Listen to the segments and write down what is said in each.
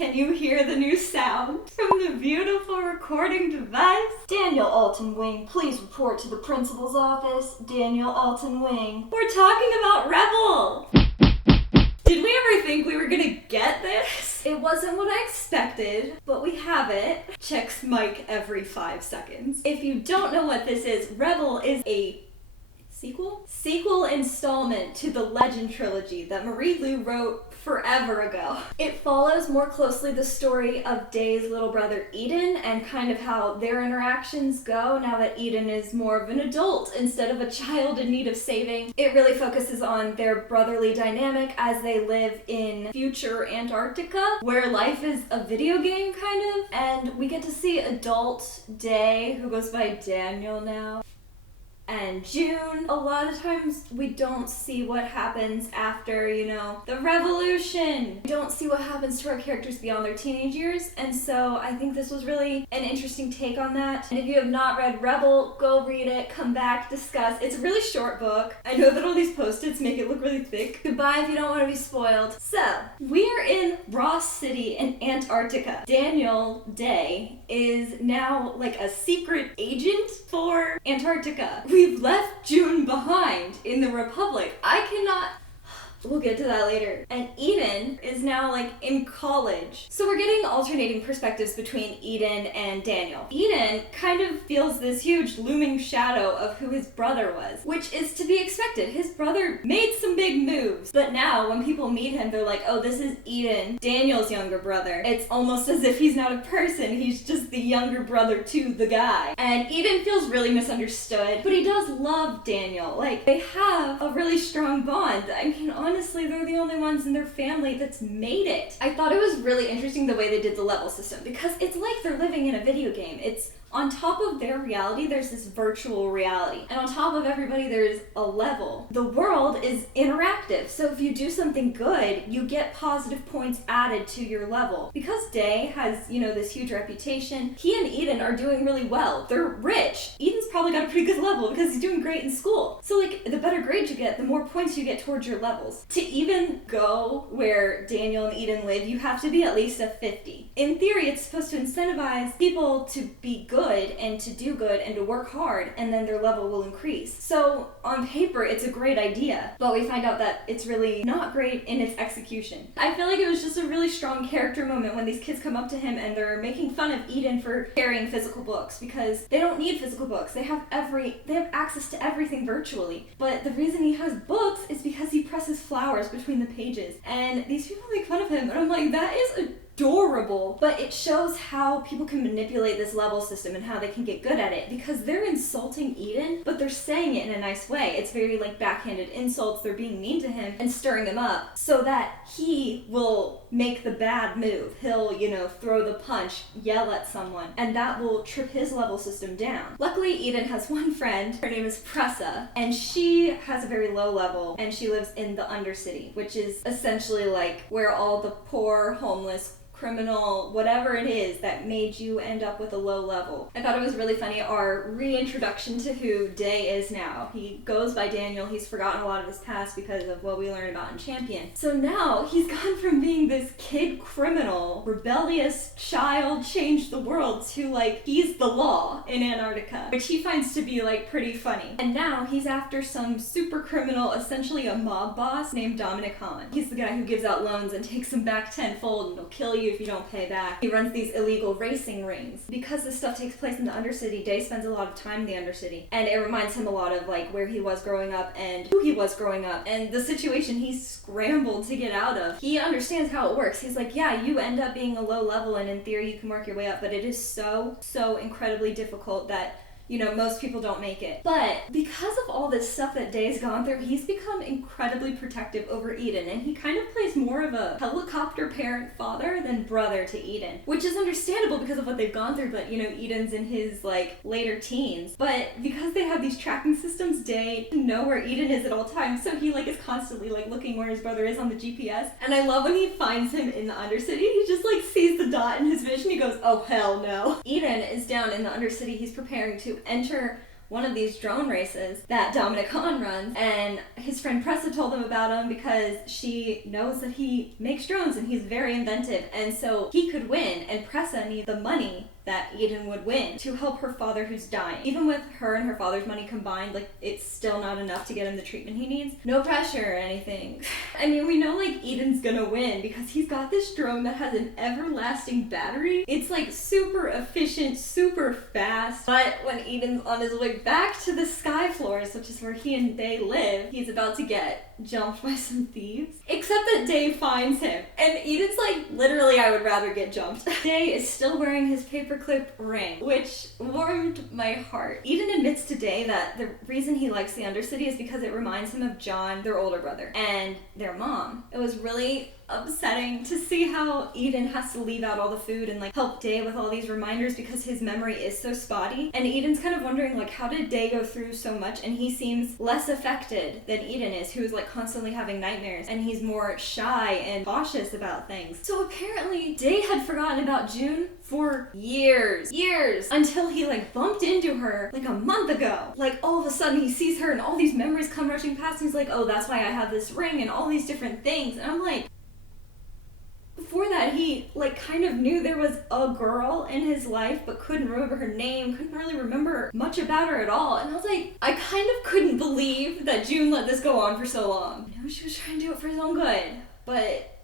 Can you hear the new sound from the beautiful recording device? Daniel Alton Wing, please report to the principal's office. Daniel Alton Wing. We're talking about Rebel! Did we ever think we were gonna get this? It wasn't what I expected, but we have it. Checks mic every 5 seconds. If you don't know what this is, Rebel is a sequel installment to the Legend trilogy that Marie Lu wrote forever ago. It follows more closely the story of Day's little brother Eden and kind of how their interactions go now that Eden is more of an adult instead of a child in need of saving. It really focuses on their brotherly dynamic as they live in future Antarctica, where life is a video game kind of, and we get to see adult Day, who goes by Daniel now, and June. A lot of times we don't see what happens after, the revolution. We don't see what happens to our characters beyond their teenage years, and so I think this was really an interesting take on that. And if you have not read Rebel, go read it, come back, discuss. It's a really short book. I know that all these post-its make it look really thick. Goodbye if you don't want to be spoiled. So, we are in Ross City in Antarctica. Daniel Day is now like a secret agent for Antarctica. We've left June behind in the Republic. We'll get to that later. And Eden is now in college. So we're getting alternating perspectives between Eden and Daniel. Eden kind of feels this huge looming shadow of who his brother was, which is to be expected. His brother made some big moves, but now when people meet him, they're like, oh, this is Eden, Daniel's younger brother. It's almost as if he's not a person. He's just the younger brother to the guy. And Eden feels really misunderstood, but he does love Daniel. They have a really strong bond. I mean, honestly, they're the only ones in their family that's made it. I thought it was really interesting the way they did the level system, because it's like they're living in a video game. It's on top of their reality, there's this virtual reality. And on top of everybody, there's a level. The world is interactive, so if you do something good, you get positive points added to your level. Because Day has, this huge reputation, he and Eden are doing really well. They're rich. Eden's probably got a pretty good level because he's doing great in school. So, the better grades you get, the more points you get towards your levels. To even go where Daniel and Eden live, you have to be at least a 50. In theory, it's supposed to incentivize people to be good and to do good and to work hard, and then their level will increase. So on paper, it's a great idea, but we find out that it's really not great in its execution. I feel like it was just a really strong character moment when these kids come up to him and they're making fun of Eden for carrying physical books, because they don't need physical books. They have access to everything virtually. But the reason he has books is because he presses flowers between the pages. And these people make fun of him, and I'm like, that is adorable, but it shows how people can manipulate this level system and how they can get good at it, because they're insulting Eden, but they're saying it in a nice way. It's very backhanded insults. They're being mean to him and stirring him up so that he will make the bad move. He'll, throw the punch, yell at someone, and that will trip his level system down. Luckily, Eden has one friend. Her name is Pressa, and she has a very low level, and she lives in the Undercity, which is essentially where all the poor, homeless, criminal, whatever it is that made you end up with a low level. I thought it was really funny, our reintroduction to who Day is now. He goes by Daniel. He's forgotten a lot of his past because of what we learned about in Champion. So now he's gone from being this kid criminal, rebellious child, changed the world, to he's the law in Antarctica, which he finds to be pretty funny. And now he's after some super criminal, essentially a mob boss named Dominic Hahn. He's the guy who gives out loans and takes them back tenfold and he'll kill you if you don't pay back. He runs these illegal racing rings. Because this stuff takes place in the Undercity, Day spends a lot of time in the Undercity, and it reminds him a lot of where he was growing up and who he was growing up and the situation he scrambled to get out of. He understands how it works. He's like, yeah, you end up being a low level and in theory you can work your way up, but it is so incredibly difficult that most people don't make it. But because of all this stuff that Day's gone through, he's become incredibly protective over Eden, and he kind of plays more of a helicopter parent father than brother to Eden, which is understandable because of what they've gone through, but Eden's in his later teens. But because they have these tracking systems, Day can know where Eden is at all times, so he is constantly looking where his brother is on the GPS. And I love when he finds him in the Undercity, he just sees the dot in his vision, he goes, oh hell no. Eden is down in the Undercity. He's preparing to enter one of these drone races that Dominic Hahn runs, and his friend Pressa told him about him because she knows that he makes drones and he's very inventive, and so he could win, and Pressa needs the money that Eden would win to help her father who's dying. Even with her and her father's money combined, like, it's still not enough to get him the treatment he needs. No pressure or anything. I mean, we know, like, Eden's gonna win because he's got this drone that has an everlasting battery. It's, like, super efficient, super fast. But when Eden's on his way back to the sky floors, which is where he and Day live, he's about to get jumped by some thieves. Except that Day finds him. And Eden's like, literally, I would rather get jumped. Day is still wearing his paperclip ring, which warmed my heart. Eden admits to Day that the reason he likes the Undercity is because it reminds him of John, their older brother, and their mom. It was really upsetting to see how Eden has to leave out all the food and like help Day with all these reminders because his memory is so spotty. And Eden's kind of wondering, like, how did Day go through so much? And he seems less affected than Eden is, who is like constantly having nightmares, and he's more shy and cautious about things. So apparently Day had forgotten about June for years, until he like bumped into her like a month ago. Like, all of a sudden he sees her and all these memories come rushing past, and he's like, oh, that's why I have this ring and all these different things. And I'm like, before that, he like kind of knew there was a girl in his life, but couldn't remember her name, couldn't really remember much about her at all. And I was like, I kind of couldn't believe that June let this go on for so long. I know she was trying to do it for his own good, but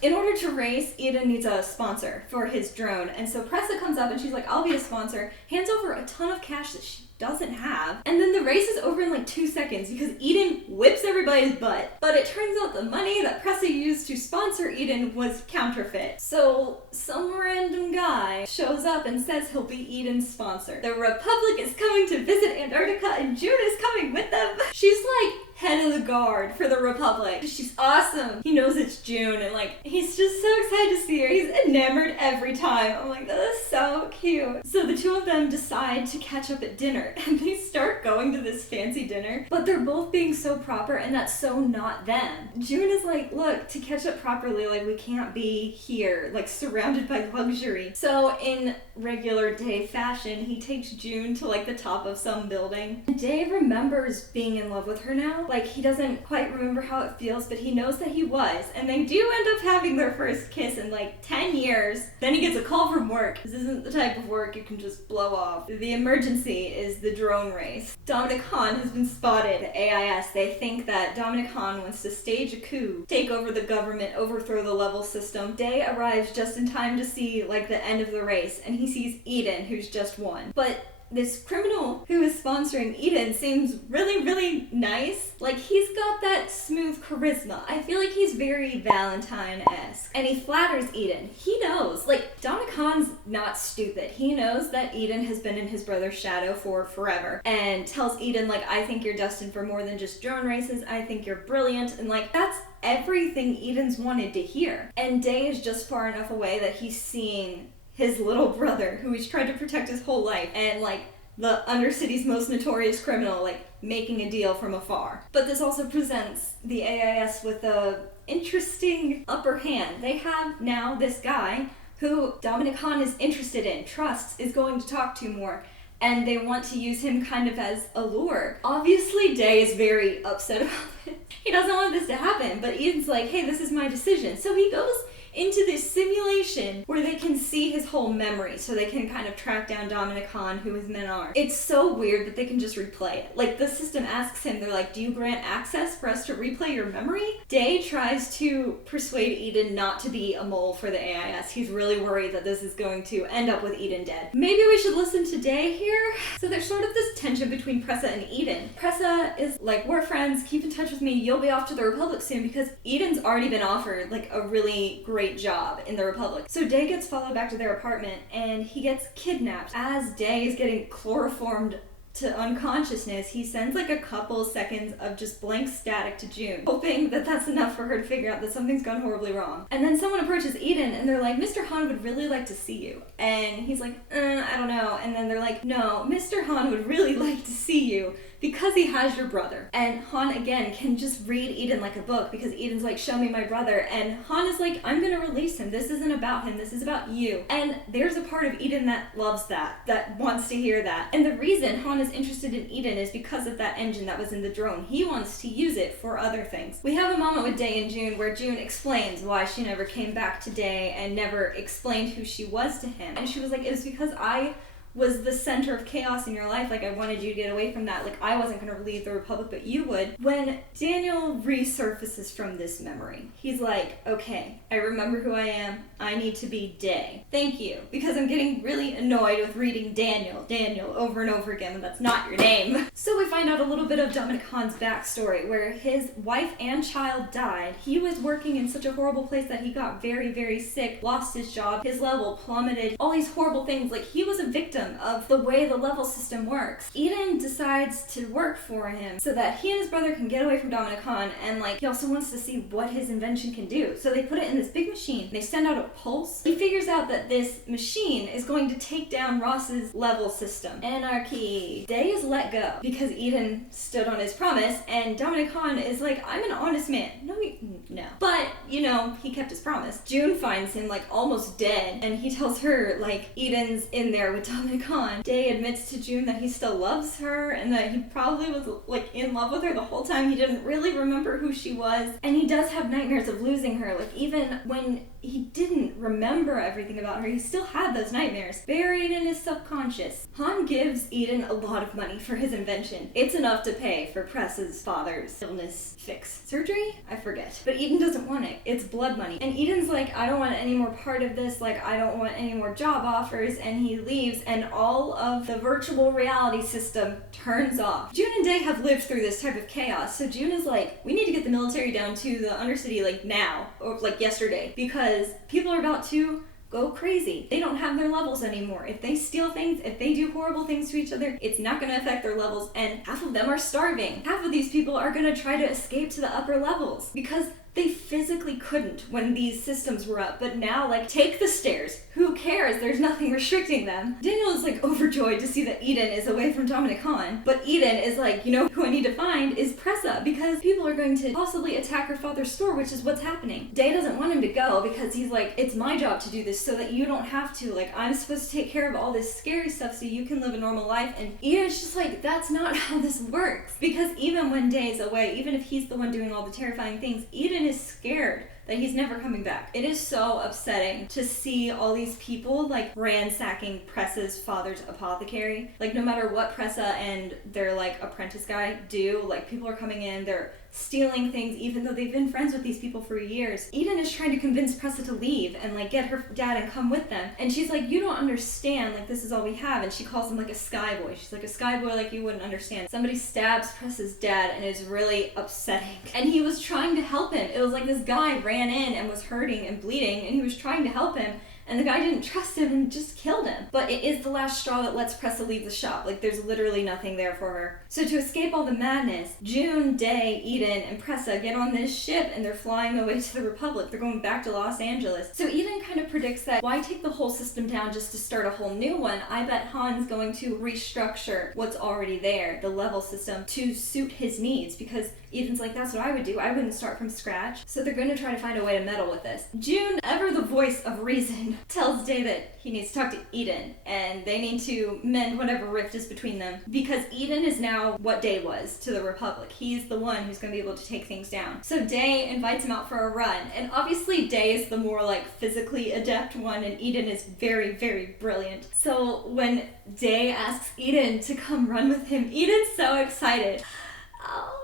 in order to race, Eden needs a sponsor for his drone. And so Pressa comes up and she's like, I'll be a sponsor, hands over a ton of cash that she doesn't have. And then the race is over in like 2 seconds because Eden whips everybody's butt. But it turns out the money that Pressa used to sponsor Eden was counterfeit. So some random guy shows up and says he'll be Eden's sponsor. The Republic is coming to visit Antarctica and June is coming with them. She's like head of the guard for the Republic. She's awesome. He knows it's June and like he's just so excited to see her. He's enamored every time. I'm like, that is so cute. So the two of them decide to catch up at dinner and they start going to this fancy dinner, but they're both being so proper and that's so not them. June is like, look, to catch up properly, like we can't be here, like surrounded by luxury. So in regular Day fashion, he takes June to like the top of some building. Day remembers being in love with her now. Like, he doesn't quite remember how it feels, but he knows that he was. And they do end up having their first kiss in like 10 years. Then he gets a call from work. This isn't the type of work you can just blow off. The emergency is the drone race. Dominic Hahn has been spotted at AIS. They think that Dominic Hahn wants to stage a coup, take over the government, overthrow the level system. Day arrives just in time to see like the end of the race, and he sees Eden, who's just won. But this criminal who is sponsoring Eden seems really, really nice. Like, he's got that smooth charisma. I feel like he's very Valentine-esque. And he flatters Eden. He knows. Like, Dominic Hahn's not stupid. He knows that Eden has been in his brother's shadow for forever. And tells Eden, like, I think you're destined for more than just drone races. I think you're brilliant. And, like, that's everything Eden's wanted to hear. And Day is just far enough away that he's seeing his little brother, who he's tried to protect his whole life, and like the Undercity's most notorious criminal, like making a deal from afar. But this also presents the AIS with a interesting upper hand. They have now this guy who Dominic Hahn is interested in, trusts, is going to talk to more, and they want to use him kind of as a lure. Obviously, Day is very upset about it. He doesn't want this to happen, but Eden's like, hey, this is my decision. So he goes into this simulation where they can see his whole memory, so they can kind of track down Dominic Hahn, who his men are. It's so weird that they can just replay it. Like, the system asks him, they're like, do you grant access for us to replay your memory? Day tries to persuade Eden not to be a mole for the AIS. He's really worried that this is going to end up with Eden dead. Maybe we should listen to Day here? So there's sort of this tension between Pressa and Eden. Pressa is like, we're friends, keep in touch with me, you'll be off to the Republic soon, because Eden's already been offered like a really great job in the Republic. So Day gets followed back to their apartment and he gets kidnapped. As Day is getting chloroformed to unconsciousness, he sends like a couple seconds of just blank static to June, hoping that that's enough for her to figure out that something's gone horribly wrong. And then someone approaches Eden and they're like, Mr. Hahn would really like to see you. And he's like, I don't know. And then they're like, no, Mr. Hahn would really like to see you because he has your brother. And Hahn, again, can just read Eden like a book because Eden's like, show me my brother. And Hahn is like, I'm gonna release him. This isn't about him. This is about you. And there's a part of Eden that loves that wants to hear that. And the reason Hahn is interested in Eden is because of that engine that was in the drone. He wants to use it for other things. We have a moment with Day and June where June explains why she never came back to Day and never explained who she was to him. And she was like, it was because I was the center of chaos in your life. Like, I wanted you to get away from that. Like, I wasn't going to leave the Republic, but you would. When Daniel resurfaces from this memory, he's like, okay, I remember who I am. I need to be Day. Thank you. Because I'm getting really annoyed with reading Daniel over and over again when that's not your name. So we find out a little bit of Dominic Hahn's backstory, where his wife and child died. He was working in such a horrible place that he got very, very sick, lost his job, his level plummeted, all these horrible things. Like, he was a victim of the way the level system works. Eden decides to work for him so that he and his brother can get away from Dominic Hahn, and like, he also wants to see what his invention can do. So they put it in this big machine. They send out a pulse. He figures out that this machine is going to take down Ross's level system. Anarchy. Day is let go because Eden stood on his promise, and Dominic Hahn is like, I'm an honest man. No. But, you know, he kept his promise. June finds him like almost dead, and he tells her like Eden's in there with Dominic Hahn. Day admits to June that he still loves her and that he probably was like in love with her the whole time. He didn't really remember who she was, and he does have nightmares of losing her. Like, even when he didn't remember everything about her, he still had those nightmares buried in his subconscious. Hahn gives Eden a lot of money for his invention. It's enough to pay for Press's father's illness fix. Surgery? I forget. But Eden doesn't want it. It's blood money. And Eden's like, I don't want any more part of this. Like, I don't want any more job offers. And he leaves, and all of the virtual reality system turns off. June and Day have lived through this type of chaos. So June is like, we need to get the military down to the Undercity like now, or like yesterday, because people are about to go crazy. They don't have their levels anymore. If they steal things, if they do horrible things to each other, it's not going to affect their levels, and half of them are starving. Half of these people are going to try to escape to the upper levels because they physically couldn't when these systems were up, but now, like, take the stairs. Who cares? There's nothing restricting them. Daniel is, like, overjoyed to see that Eden is away from Dominic Hahn, but Eden is like, you know who I need to find is Pressa, because people are going to possibly attack her father's store, which is what's happening. Day doesn't want him to go because he's like, it's my job to do this so that you don't have to. Like, I'm supposed to take care of all this scary stuff so you can live a normal life, and Eden's just like, that's not how this works. Because even when Day's away, even if he's the one doing all the terrifying things, Eden is scared that he's never coming back. It is so upsetting to see all these people like ransacking Pressa's father's apothecary. Like, no matter what Pressa and their like apprentice guy do, like, people are coming in, they're stealing things even though they've been friends with these people for years. Eden is trying to convince Pressa to leave and like get her dad and come with them. And she's like, you don't understand, like, this is all we have. And she calls him like a sky boy. She's like, a sky boy like you wouldn't understand. Somebody stabs Pressa's dad, and it's really upsetting. And he was trying to help him. It was like this guy ran in and was hurting and bleeding, and he was trying to help him. And the guy didn't trust him and just killed him. But it is the last straw that lets Pressa leave the shop. Like, there's literally nothing there for her. So to escape all the madness, June, Day, Eden, and Pressa get on this ship, and they're flying away to the Republic. They're going back to Los Angeles. So Eden kind of predicts that, why take the whole system down just to start a whole new one? I bet Han's going to restructure what's already there, the level system, to suit his needs, because Eden's like, that's what I would do. I wouldn't start from scratch. So they're going to try to find a way to meddle with this. June, ever the voice of reason, tells Day that he needs to talk to Eden, and they need to mend whatever rift is between them, because Eden is now what Day was to the Republic. He's the one who's going to be able to take things down. So Day invites him out for a run, and obviously Day is the more like physically adept one, and Eden is very, very brilliant. So when Day asks Eden to come run with him, Eden's so excited. Oh,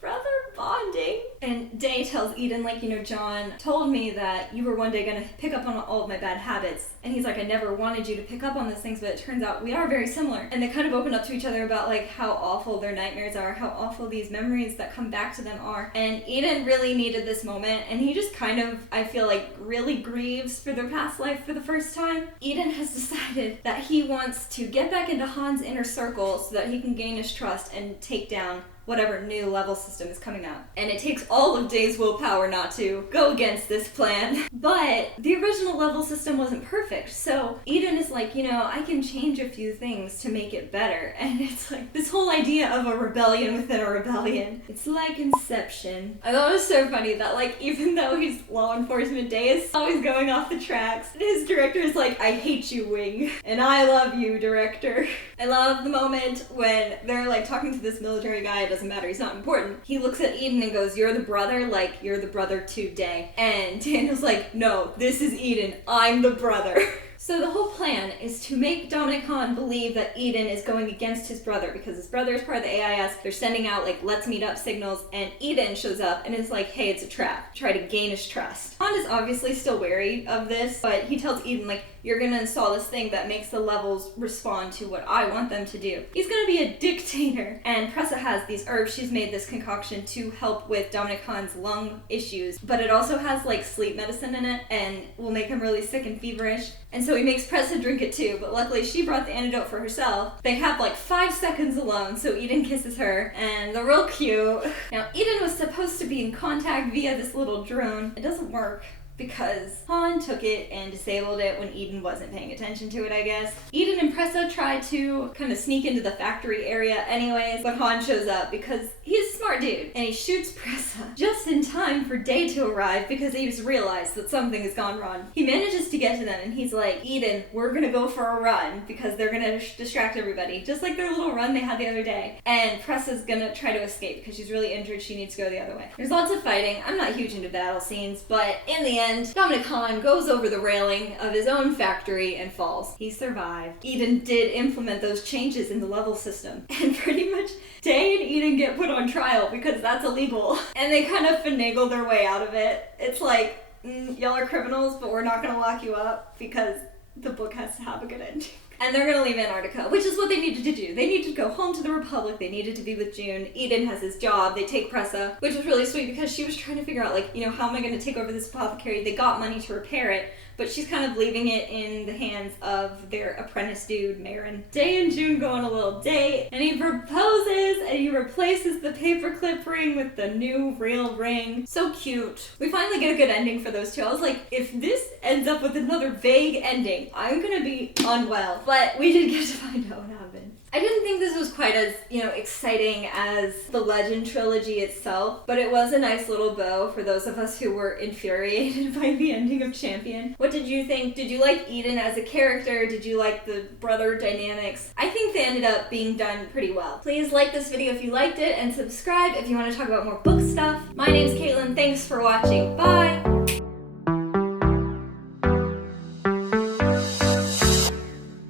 brother bonding. And Day tells Eden, like, you know, John told me that you were one day gonna pick up on all of my bad habits. And he's like, I never wanted you to pick up on those things, but it turns out we are very similar. And they kind of open up to each other about like how awful their nightmares are, how awful these memories that come back to them are. And Eden really needed this moment, and he just kind of, I feel like, really grieves for their past life for the first time. Eden has decided that he wants to get back into Han's inner circle so that he can gain his trust and take down whatever new level system is coming out. And it takes all of Day's willpower not to go against this plan. But the original level system wasn't perfect, so Eden is like, I can change a few things to make it better. And it's like this whole idea of a rebellion within a rebellion. It's like Inception. I thought it was so funny that, like, even though he's law enforcement, Day is always going off the tracks. His director is like, I hate you, Wing. And I love you, director. I love the moment when they're like talking to this military guy. It doesn't matter, he's not important. He looks at Eden and goes, you're the brother? Like, you're the brother to Day. And Daniel's like, no, this is Eden. I'm the brother. So the whole plan is to make Dominic Hahn believe that Eden is going against his brother because his brother is part of the AIS. They're sending out, like, let's meet up signals, and Eden shows up and is like, hey, it's a trap. Try to gain his trust. Hahn is obviously still wary of this, but he tells Eden, like, you're gonna install this thing that makes the levels respond to what I want them to do. He's gonna be a dictator. And Pressa has these herbs. She's made this concoction to help with Dominic Hahn's lung issues, but it also has, like, sleep medicine in it and will make him really sick and feverish. And so he makes Pressa drink it too, but luckily she brought the antidote for herself. They have like 5 seconds alone, so Eden kisses her, and they're real cute. Now, Eden was supposed to be in contact via this little drone. It doesn't work because Hahn took it and disabled it when Eden wasn't paying attention to it, I guess. Eden and Pressa try to kind of sneak into the factory area anyways, but Hahn shows up because he's a smart dude, and he shoots Pressa just in time for Day to arrive because he's realized that something has gone wrong. He manages to get to them, and he's like, Eden, we're gonna go for a run because they're gonna distract everybody, just like their little run they had the other day. And Pressa's gonna try to escape because she's really injured. She needs to go the other way. There's lots of fighting. I'm not huge into battle scenes, but in the end, Dominic Hahn goes over the railing of his own factory and falls. He survived. Eden did implement those changes in the level system, and pretty much Day and Eden get put on trial because that's illegal. And they kind of finagle their way out of it. It's like, y'all are criminals, but we're not gonna lock you up because the book has to have a good ending. And they're gonna leave Antarctica, which is what they needed to do. They needed to go home to the Republic. They needed to be with June. Eden has his job. They take Pressa, which was really sweet because she was trying to figure out, like, how am I gonna take over this apothecary? They got money to repair it, but she's kind of leaving it in the hands of their apprentice dude, Marin. Day and June go on a little date, and he proposes, and he replaces the paperclip ring with the new real ring. So cute. We finally get a good ending for those two. I was like, if this ends up with another vague ending, I'm gonna be unwell. But we did get to find out what happened. I didn't think this was quite as, exciting as the Legend trilogy itself, but it was a nice little bow for those of us who were infuriated by the ending of Champion. What did you think? Did you like Eden as a character? Did you like the brother dynamics? I think they ended up being done pretty well. Please like this video if you liked it, and subscribe if you want to talk about more book stuff. My name's Katelyn. Thanks for watching. Bye!